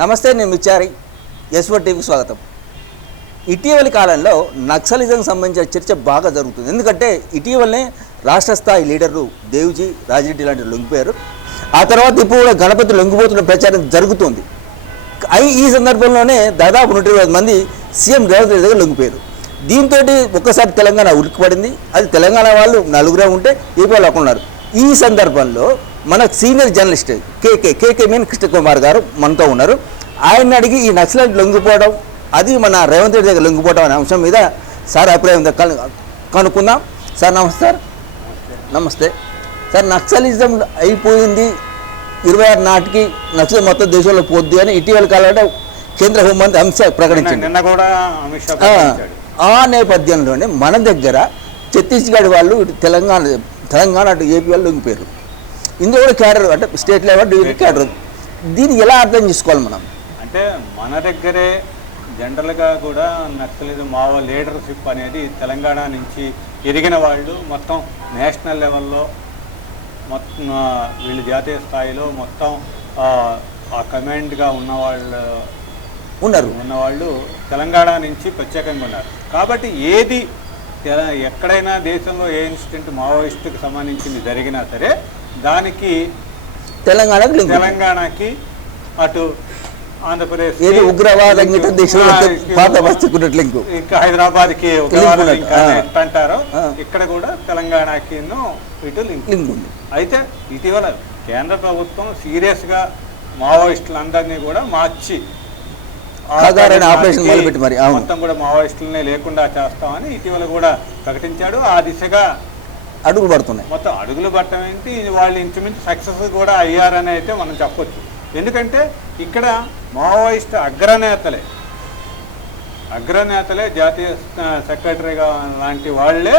నమస్తే, నేను మిచ్చారి. ఎస్వర్ టీవీకి స్వాగతం. ఇటీవలి కాలంలో నక్సలిజం సంబంధించిన చర్చ బాగా జరుగుతుంది. ఎందుకంటే ఇటీవలనే రాష్ట్ర స్థాయి లీడర్లు దేవ్జీ, రాజిరెడ్డి లాంటి లొంగిపోయారు. ఆ తర్వాత ఇప్పుడు కూడా గణపతి లొంగిపోతున్న ప్రచారం జరుగుతుంది. ఈ సందర్భంలోనే దాదాపు 120 మంది సీఎం రేవంత్ రెడ్డి దగ్గర లొంగిపోయారు. దీంతో ఒక్కసారి తెలంగాణ ఉలిక్కిపడింది. అది తెలంగాణ వాళ్ళు 4 ఉంటే ఏపీ వాళ్ళు ఉన్నారు. ఈ సందర్భంలో మన సీనియర్ జర్నలిస్ట్ కేకే మీన్ కృష్ణకుమార్ గారు మనతో ఉన్నారు. ఆయన అడిగి ఈ నక్సలైట్ లొంగిపోవడం, అది మన రేవంత్ రెడ్డి దగ్గర లొంగిపోవడం అనే అంశం మీద సార్ అభిప్రాయం కనుక్కుందాం. సార్ నమస్తే సార్. నక్సలిజం అయిపోయింది, 26 నాటికి నక్సల్ మొత్తం దేశంలో పోద్ది అని ఇటీవల కాలంలో కేంద్ర హోంమంత్రి అమిత్ షా ప్రకటించారు. ఆ నేపథ్యంలోనే మన దగ్గర ఛత్తీస్గఢ్ వాళ్ళు ఇటు తెలంగాణ అటు ఏపీ వాళ్ళు లొంగిపోయారు. ఇందులో కూడా క్యాడర్ అంటే స్టేట్ లెవెల్ డివిజన్ క్యాడర్. దీన్ని ఎలా అర్థం చేసుకోవాలి మనం? అంటే మన దగ్గరే జనరల్గా కూడా నక్సలిజం మావో లీడర్షిప్ అనేది తెలంగాణ నుంచి ఎదిగిన వాళ్ళు మొత్తం నేషనల్ లెవెల్లో మొత్తం వీళ్ళు జాతీయ స్థాయిలో మొత్తం ఆ కమాండ్గా ఉన్నవాళ్ళు తెలంగాణ నుంచి ప్రత్యేకంగా ఉన్నారు. కాబట్టి ఏది ఎక్కడైనా దేశంలో ఏ ఇన్సిడెంట్ మావోయిస్టుకి సంబంధించింది జరిగినా సరే దానికి తెలంగాణకి అటు ఆంధ్రప్రదేశ్ ఇంకా హైదరాబాద్కి అంటారు. ఇక్కడ కూడా తెలంగాణకి ఇటు లింక్ ఉంది. అయితే ఇటీవల కేంద్ర ప్రభుత్వం సీరియస్గా మావోయిస్టులందరినీ కూడా మార్చి మొత్తం కూడా మావోయిస్టులనే లేకుండా చేస్తామని ఇటీవల కూడా ప్రకటించాడు. ఆ దిశగా అడుగులు పడుతున్నాయి. మొత్తం అడుగులు పట్టడం ఏంటి, వాళ్ళు ఇంచుమించు సక్సెస్ కూడా అయ్యారని అయితే మనం చెప్పొచ్చు. ఎందుకంటే ఇక్కడ మావోయిస్ట్ అగ్రనేతలే జాతీయ సెక్రటరీగా లాంటి వాళ్ళే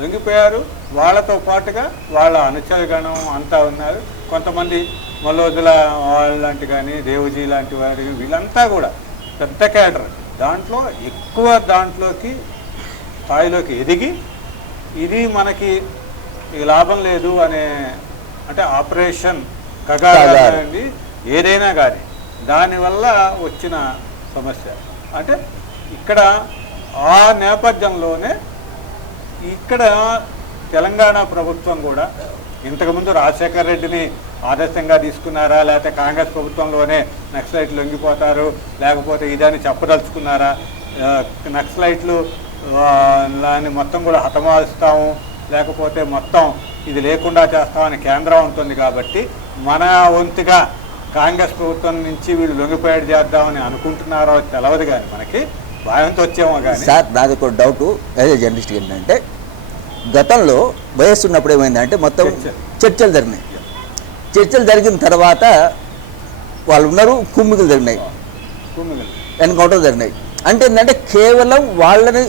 లొంగిపోయారు. వాళ్ళతో పాటుగా వాళ్ళ అనుచరగణం అంతా ఉన్నారు. కొంతమంది మల్లోజుల వాళ్ళంటి కానీ దేవజీ లాంటి వారి వీళ్ళంతా కూడా పెద్ద క్యాడర్. దాంట్లో ఎక్కువ స్థాయిలోకి ఎదిగి ఇది మనకి లాభం లేదు అంటే ఆపరేషన్ కగారండి ఏదైనా కానీ దానివల్ల వచ్చిన సమస్య. అంటే ఇక్కడ ఆ నేపథ్యంలోనే ఇక్కడ తెలంగాణ ప్రభుత్వం కూడా ఇంతకుముందు రాజశేఖర రెడ్డిని ఆదర్శంగా తీసుకున్నారా, లేకపోతే కాంగ్రెస్ ప్రభుత్వంలోనే నక్సలైట్లు లొంగిపోతారు, లేకపోతే ఇదని చెప్పదలుచుకున్నారా, నక్సలైట్లు మొత్తం కూడా హతమారుస్తాము, లేకపోతే మొత్తం ఇది లేకుండా చేస్తామని కేంద్రం ఉంటుంది. కాబట్టి మన వంతుగా కాంగ్రెస్ ప్రభుత్వం నుంచి వీళ్ళు లొంగిపోయేది చేద్దామని అనుకుంటున్నారో తెలవదు. కానీ మనకి భయంతో వచ్చేమో. కానీ సార్ నాది ఒక డౌట్ యాజ్ ఏ జర్నలిస్ట్ ఏంటంటే, గతంలో వయస్సు ఉన్నప్పుడు ఏమైందంటే మొత్తం చర్చలు జరిగినాయి. చర్చలు జరిగిన తర్వాత వాళ్ళు ఉన్నారు, కుమ్మికలు జరిగినాయి, ఎన్కౌంటర్ జరిగినాయి. అంటే ఏంటంటే కేవలం వాళ్ళని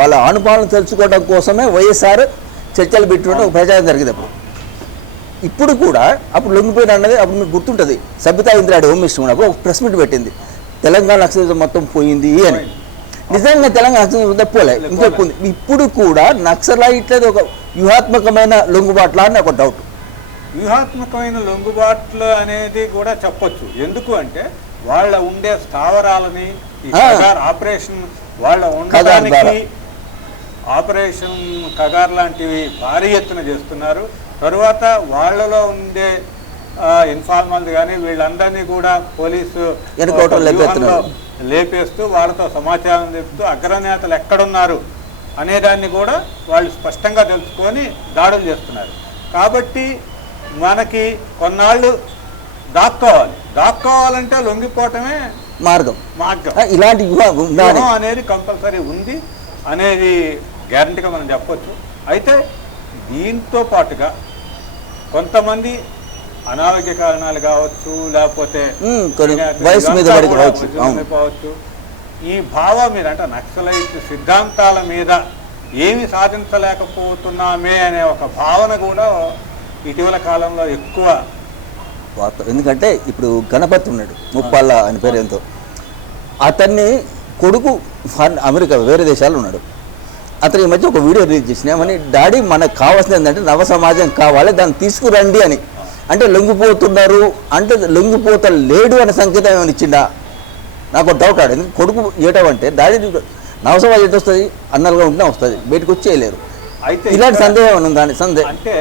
వాళ్ళ ఆనుపాలను తెలుసుకోవడం కోసమే వైఎస్ఆర్ చర్చలు పెట్టుకుంటే ఒక ప్రచారం జరిగింది. ఇప్పుడు కూడా అప్పుడు లొంగిపోయిన అన్నది అప్పుడు మీకు గుర్తుంటుంది. సబితా ఇంద్రారెడ్డి హోమ్ మినిస్టర్ ఉన్నప్పుడు ఒక ప్రెస్ మీట్ పెట్టింది, తెలంగాణ నక్సలిజం మొత్తం పోయింది అని. నిజంగా తెలంగాణ నక్సలిజం తప్పలే, ఇంకొక ఉంది. ఇప్పుడు కూడా నక్సలైట్లది ఒక వ్యూహాత్మకమైన లొంగుబాట్ల అని ఒక డౌట్. వ్యూహాత్మకమైన లొంగుబాట్లు అనేది కూడా చెప్పొచ్చు. ఎందుకు అంటే వాళ్ళ ఉండే స్థావరాలని ఆపరేషన్ వాళ్ళ ఉండడానికి ఆపరేషన్ కగార్ లాంటివి భారీ ఎత్తున చేస్తున్నారు. తరువాత వాళ్ళలో ఉండే ఇన్ఫార్మల్ కానీ వీళ్ళందరినీ కూడా పోలీసు లేపేస్తూ వాళ్ళతో సమాచారం చెప్తూ అగ్రనేతలు ఎక్కడున్నారు అనేదాన్ని కూడా వాళ్ళు స్పష్టంగా తెలుసుకొని దాడులు చేస్తున్నారు. కాబట్టి మనకి కొన్నాళ్ళు దాక్కోవాలంటే లొంగిపోవటమే మార్గం. ఇలాంటి అనేది కంపల్సరీ ఉంది అనేది గ్యారంటీగా మనం చెప్పొచ్చు. అయితే దీంతో పాటుగా కొంతమంది అనారోగ్య కారణాలు కావచ్చు, లేకపోతే పోవచ్చు, ఈ భావం మీద అంటే నక్సలైట్ సిద్ధాంతాల మీద ఏమి సాధించలేకపోతున్నామే అనే ఒక భావన కూడా ఇటీవల కాలంలో ఎక్కువ. ఎందుకంటే ఇప్పుడు గణపతి ఉన్నాడు, ముప్పాళ్ళ అని పేరు ఎంతో, అతన్ని కొడుకు అమెరికా వేరే దేశాలు ఉన్నాడు. అతని ఈ మధ్య ఒక వీడియో రిలీజ్ చేసినామని, డాడీ మనకు కావాల్సింది ఏంటంటే నవ సమాజం కావాలి, దాన్ని తీసుకురండి అని. అంటే లొంగిపోతున్నారు అంటే లొంగిపోత లేడు అనే సంకేతం ఏమైనా ఇచ్చిండా నాకు డౌట్ ఆడు. ఎందుకు కొడుకు ఏటం అంటే డాడీ నవసభ ఏది వస్తుంది అన్నలుగా ఉంటే వస్తుంది, బయటకు వచ్చి చేయలేరు. అయితే ఇలాంటి సందేహం ఉంది దాని సందేహం. అంటే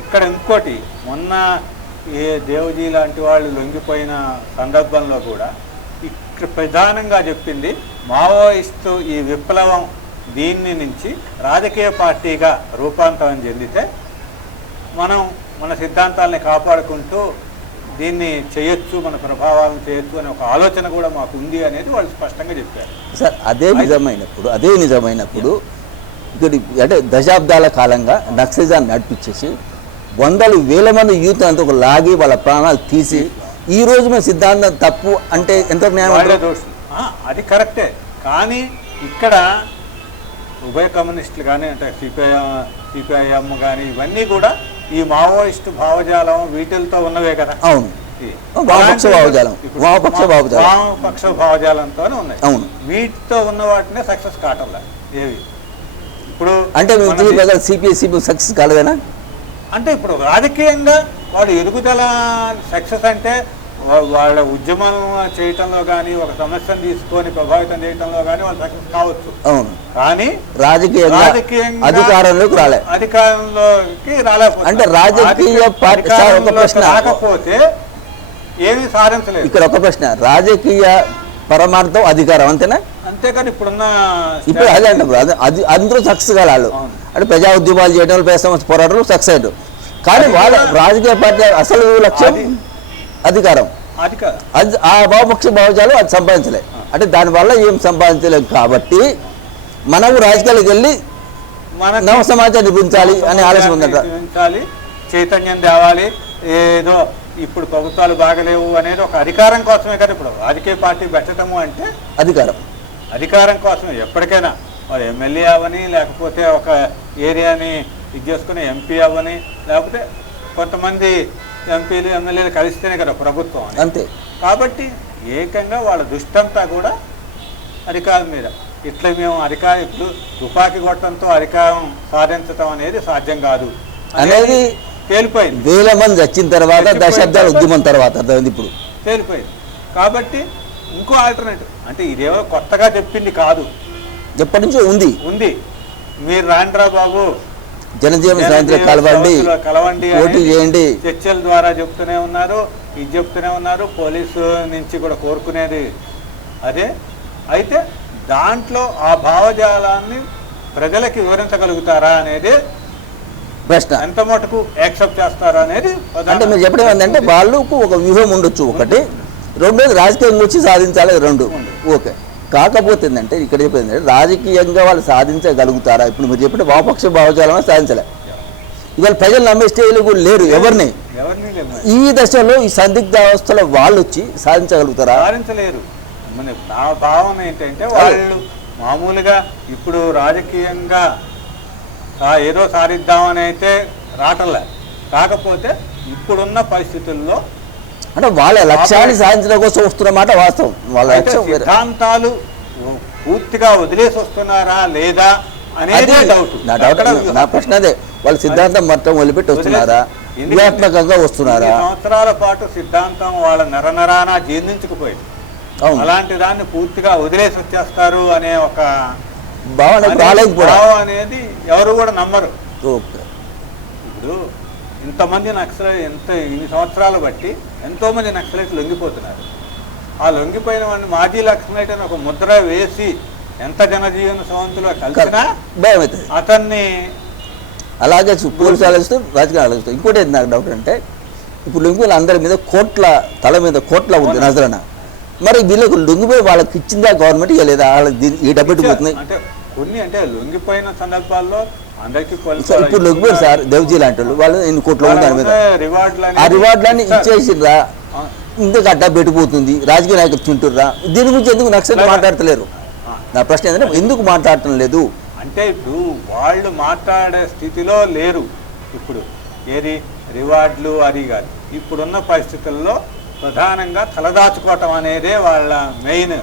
ఇక్కడ ఇంకోటి, మొన్న ఏ దేవజీ లాంటి వాళ్ళు లొంగిపోయిన సందర్భంలో కూడా ఇక్కడ ప్రధానంగా చెప్పింది మావోయిస్టు ఈ విప్లవం దీన్ని నుంచి రాజకీయ పార్టీగా రూపాంతరం చెందితే మనం మన సిద్ధాంతాలని కాపాడుకుంటూ దీన్ని చేయొచ్చు, మన ప్రభావాలను చేయొచ్చు అనే ఒక ఆలోచన కూడా మాకు ఉంది అనేది వాళ్ళు స్పష్టంగా చెప్పారు. సార్ అదే నిజమైనప్పుడు ఇక్కడ అంటే దశాబ్దాల కాలంగా నక్సలిజాన్ని నడిపించేసి వందలు వేల మంది యూత్ అంతా ఒక లాగి వాళ్ళ ప్రాణాలు తీసి ఈ రోజు మేము సిద్ధాంతం తప్పు అంటే ఎంత న్యాయం? అది కరెక్టే. కానీ ఇక్కడ ఉభయ కమ్యూనిస్టులు కానీ అంటే సిపిఐఎం కానీ ఇవన్నీ కూడా ఈ మావోయిస్టు భావజాలం వీటితో ఉన్నవే కదా. అవును, వామపక్ష భావజాలంతోనే ఉన్నాయి. అవును, వీటితో ఉన్న వాటినే సక్సెస్ కావట్లే ఏవి. ఇప్పుడు అంటే సిపిఐ సక్సెస్ కాలేదేనా? అంటే ఇప్పుడు రాజకీయంగా వాడు ఎదుగుదల సక్సెస్ అంటే వాళ్ళ ఉద్యమం చేయటంలో కానీ ఒక సమస్యను తీసుకొని ప్రభావితం చేయటంలో కానీ వాళ్ళు సక్సెస్ కావచ్చు. అవును, కానీ రాజకీయంగా అధికారంలోకి రాలేకపోతే అంటే రాజకీయ పార్టీ రాకపోతే ఏమీ సాధించలేదు. ఇక్కడ ఒక ప్రశ్న, రాజకీయ పరమార్థం అధికారం అంతేనా? అంతేకాని ఇప్పుడు అదే అంటే అది అందరూ సక్సెస్ కావాలి. అంటే ప్రజా ఉద్యమాలు చేయడం పేద పోరాటం సక్సెస్ అయ్యారు. కానీ వాళ్ళ రాజకీయ పార్టీ అసలు లక్ష్యం అధికారం. అది ఆ వామపక్ష భావజాలు అది సంపాదించలేదు. అంటే దానివల్ల ఏం సంపాదించలేదు కాబట్టి మనము రాజకీయాలకు వెళ్ళి నవ సమాజాన్ని నిర్మించాలి అనే ఆలోచన ఉందంట. చైతన్యం తేవాలి. ఏదో ఇప్పుడు ప్రభుత్వాలు బాగలేవు అనేది ఒక అధికారం కోసమే కదా. ఇప్పుడు రాజకీయ పార్టీ పెట్టడము అంటే అధికారం కోసమే. ఎప్పటికైనా మరి ఎమ్మెల్యే అవని, లేకపోతే ఒక ఏరియాని ఇది చేసుకుని ఎంపీ అవ్వని, లేకపోతే కొంతమంది ఎంపీలు ఎమ్మెల్యేలు కలిస్తేనే కదా ప్రభుత్వం అంతే. కాబట్టి ఏకంగా వాళ్ళ దృష్టంతా కూడా అధికారం మీద. ఇట్లా మేము ఇప్పుడు తుపాకీ కొట్టడంతో అధికారం సాధించడం అనేది సాధ్యం కాదు అనేది తేలిపోయింది. వేల మంది వచ్చిన తర్వాత దశాబ్దాల ఉద్యమం తర్వాత ఇప్పుడు తేలిపోయింది. కాబట్టి ఇంకో ఆల్టర్నేటివ్ అంటే ఇదేమో కొత్తగా చెప్పింది కాదు, ఎప్పటి నుంచో ఉంది. మీరు రాండ్రా బాబు జనజీవన సాయంత్రం కలవండి, పోటీ చేయండి, చర్చల ద్వారా చెప్తూనే ఉన్నారు, ఇది చెప్తూనే ఉన్నారు. పోలీసు నుంచి కూడా కోరుకునేది అదే. అయితే దాంట్లో ఆ భావజాలాన్ని ప్రజలకి వివరించగలుగుతారా అనేది ప్రశ్న. ఎంత మటుకు యాక్సెప్ట్ చేస్తారా అనేది. అంటే మీరు చెప్పడం ఏంటంటే వాళ్ళకు ఒక వ్యూహం ఉండొచ్చు ఒకటి, రెండోది రాజకీయంగా వచ్చి సాధించాలి రెండు. ఓకే, కాకపోతే ఏంటంటే ఇక్కడ చెప్పేది రాజకీయంగా వాళ్ళు సాధించగలుగుతారా? ఇప్పుడు మీరు చెప్పిన వామపక్ష భావజాలను సాధించలే. ఇవాళ ప్రజలు నమ్మే స్టేజ్లో కూడా లేరు ఎవరిని. ఈ దశలో ఈ సందిగ్ధ అవస్థలో వాళ్ళు వచ్చి సాధించగలుగుతారా? సాధించలేరు. నా భావన ఏంటంటే వాళ్ళు మామూలుగా ఇప్పుడు రాజకీయంగా ఏదో సాధిద్దామని అయితే రావటంలే. కాకపోతే ఇప్పుడున్న పరిస్థితుల్లో అంటే వాళ్ళ లక్ష్యాన్ని సాధించడం కోసం వస్తున్నమాట వాస్తవం. వాళ్ళ సిద్ధాంతాలు పూర్తిగా వదిలేసి వస్తున్నారా లేదా అనేది డౌట్. నా ప్రశ్న అదే, వాళ్ళ సిద్ధాంతం మొత్తం వదిలిపెట్టి వస్తున్నారా, వ్యూహాత్మకంగా వస్తున్నారా? సంవత్సరాల పాటు సిద్ధాంతం వాళ్ళ నరనరానా జీర్ణించుకుపోయింది. అలాంటి దాన్ని పూర్తిగా వదిలేసి వచ్చేస్తారు అనే ఒక భావం అనేది ఎవరు కూడా నమ్మరు. ఇప్పుడు ఇంతమంది ఇన్ని సంవత్సరాలు బట్టి ఎంతోమంది నక్సలైట్లు లొంగిపోతున్నారు. ఆ లొంగిపోయిన వాడిని మాజీ నక్సలైట్ అని ఒక ముద్ర వేసి ఎంత జనజీవన సవంతులో కలిసినా అతన్ని అలాగే పోలీసు ఆలోచిస్తూ రాజకీయ ఆలోచిస్తూ. ఇంకోటి ఏంటి నాకు డౌట్ అంటే, ఇప్పుడు లొంగిపోయిన అందరి మీద తల మీద కోట్ల ఉంది నజరన. మరి వీళ్ళకు లొంగిపోయి వాళ్ళకి ఇచ్చిందా గవర్నమెంట్ లేదా? ఈ డబ్బు పోతుంది అంటే కొన్ని అంటే లొంగిపోయిన సందర్భాల్లో అందరికీ ఇప్పుడు లొంగిపోయారు సార్ దేవ్జీ లాంటి వాళ్ళు ఎన్ని కోట్లు ఉంది దాని మీద. ఆ రివార్డులన్నీ ఇచ్చేసిర్రా, ఇంతకు అడ్డా పెట్టిపోతుంది, రాజకీయ నాయకులు తింటుర్రా. దీని గురించి ఎందుకు నక్సల్ మాట్లాడతలేరు? నా ప్రశ్న ఏంటంటే ఎందుకు మాట్లాడటం లేదు అంటే, ఇప్పుడు వాళ్ళు మాట్లాడే స్థితిలో లేరు. ఇప్పుడు ఏది రివార్డులు అది కాదు. ఇప్పుడున్న పరిస్థితుల్లో ప్రధానంగా తలదాచుకోవటం అనేదే వాళ్ళ మెయిన్.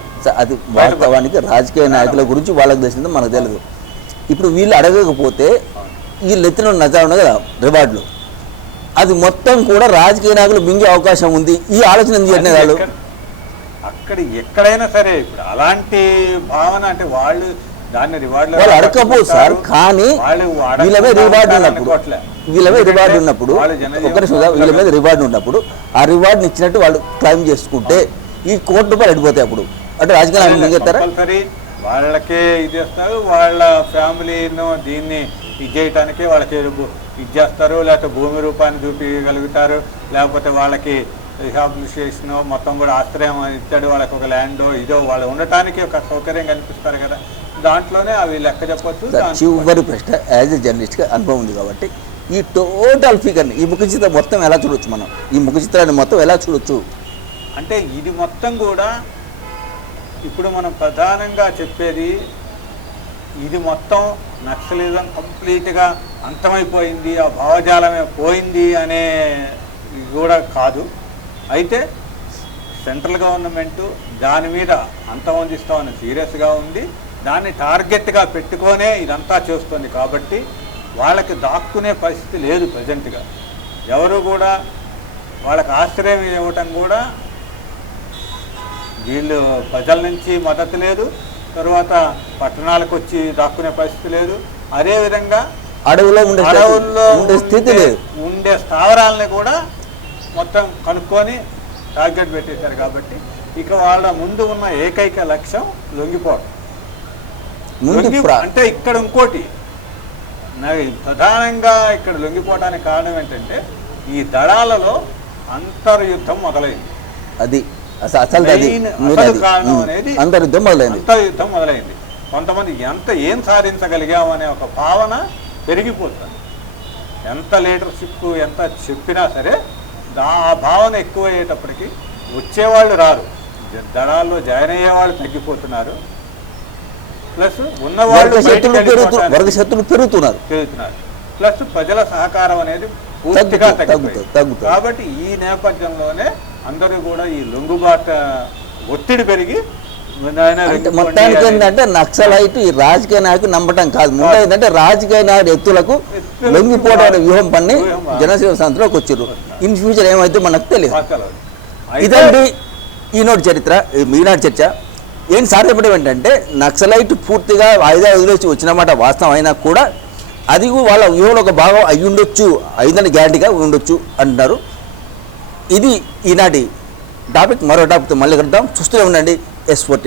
అది వాస్తవానికి రాజకీయ నాయకుల గురించి వాళ్ళకి తెలిసిందో మనకు తెలియదు. ఇప్పుడు వీళ్ళు అడగకపోతే వీళ్ళు ఎత్తిన నజారు ఉన్నాయి కదా రివార్డులు, అది మొత్తం కూడా రాజకీయ నాయకులు మింగే అవకాశం ఉంది. ఈ ఆలోచన ఎందుకు చేసిన వాళ్ళు అక్కడ ఎక్కడైనా సరే ఇప్పుడు అలాంటి భావన అంటే వాళ్ళు దాన్ని రివార్డ్ వాళ్ళు అడగకపోదు సార్. కానీ వీళ్ళ మీద రివార్డు ఉన్నప్పుడు వీళ్ళ మీద రివార్డు ఉన్నప్పుడు ఆ రివార్డుని ఇచ్చినట్టు వాళ్ళు క్లైమ్ చేసుకుంటే ఈ కోటి రూపాయలు అడిపోతాయి. అప్పుడు అంటే రాజకీయ నాయకులు మింగేస్తారా? వాళ్ళకే ఇది చేస్తారు, వాళ్ళ ఫ్యామిలీను దీన్ని ఇది చేయటానికి వాళ్ళకి ఇది చేస్తారు, లేకపోతే భూమి రూపాన్ని చూపించగలుగుతారు, లేకపోతే వాళ్ళకి రిహాబిలిటేషన్ మొత్తం కూడా ఆశ్రయం ఇచ్చాడు, వాళ్ళకి ఒక ల్యాండో ఇదో వాళ్ళు ఉండటానికి ఒక సౌకర్యం కనిపిస్తారు కదా, దాంట్లోనే అవి లెక్క చెప్పొచ్చు. చివరి ప్రశ్న, యాజ్ ఎ జర్నలిస్ట్గా అనుభవం ఉంది కాబట్టి ఈ టోటల్ ఫిగర్ని ఈ ముఖ చిత్రం మొత్తం ఎలా చూడొచ్చు? మనం ఈ ముఖ చిత్రాన్ని మొత్తం ఎలా చూడొచ్చు అంటే ఇది మొత్తం కూడా ఇప్పుడు మనం ప్రధానంగా చెప్పేది ఇది మొత్తం నక్సలిజం కంప్లీట్గా అంతమైపోయింది, ఆ భావజాలమే పోయింది అనే కూడా కాదు. అయితే సెంట్రల్ గవర్నమెంటు దాని మీద అంతమొందిస్తామని సీరియస్గా ఉంది, దాన్ని టార్గెట్గా పెట్టుకొనే ఇదంతా చేస్తుంది. కాబట్టి వాళ్ళకి దాక్కునే పరిస్థితి లేదు ప్రజెంట్గా. ఎవరు కూడా వాళ్ళకి ఆశ్రయం ఇవ్వటం కూడా వీళ్ళు ప్రజల నుంచి మద్దతు లేదు, తర్వాత పట్టణాలకు వచ్చి దాక్కునే పరిస్థితి లేదు. అదేవిధంగా అడవుల్లో ఉండే స్థితి లేదు, ఉండే స్థావరాలని కూడా మొత్తం కనుక్కొని టార్గెట్ పెట్టేశారు. కాబట్టి ఇక వాళ్ళ ముందు ఉన్న ఏకైక లక్ష్యం లొంగిపోవడం. అంటే ఇక్కడ ఇంకోటి ప్రధానంగా ఇక్కడ లొంగిపోవడానికి కారణం ఏంటంటే ఈ దళాలలో అంతర్యుద్ధం మొదలైంది. అది కారణం అనేది అంతర్యుద్ధం మొదలైంది. కొంతమంది ఏం సాధించగలిగామనే ఒక భావన పెరిగిపోతుంది. ఎంత లీడర్షిప్ ఎంత చెప్పినా సరే ఆ భావన ఎక్కువ అయ్యేటప్పటికి వచ్చేవాళ్ళు రారు, దళాల్లో జాయిన్ అయ్యేవాళ్ళు తగ్గిపోతున్నారు, ప్లస్ ఉన్నవాళ్ళు శత్రులు పెరుగుతున్నారు, ప్లస్ ప్రజల సహకారం అనేది పూర్తిగా తగ్గిపోయింది. కాబట్టి ఈ నేపథ్యంలోనే అందరూ కూడా ఈ లొంగుబాట ఒత్తిడి పెరిగి మొత్తానికి ఏంటంటే నక్సలైట్ ఈ రాజకీయ నాయకులు నమ్మటం కాదు, ముందు ఏంటంటే రాజకీయ నాయకుడు ఎత్తులకు లొంగిపోవడానికి వ్యూహం పన్ని జనసేన సంస్థలోకి వచ్చారు. ఇన్ ఫ్యూచర్ ఏమైతే మనకు తెలియదు. ఇదండి ఈనాడు చరిత్ర, ఈనాడు చర్చ. ఏం సాధ్యపడేవి ఏంటంటే నక్సలైట్ పూర్తిగా ఆయుధాలు వదిలేసి వచ్చినమాట వాస్తవం అయినా కూడా అది వాళ్ళ వ్యూహంలో ఒక భాగం అయ్యుండొచ్చు, అయిందని గ్యారంటీగా ఉండొచ్చు అంటున్నారు. ఇది ఈనాటి టాపిక్. మరో టాపిక్తో మళ్ళీ కలుద్దాం. చూస్తూనే ఉండండి S4 TV.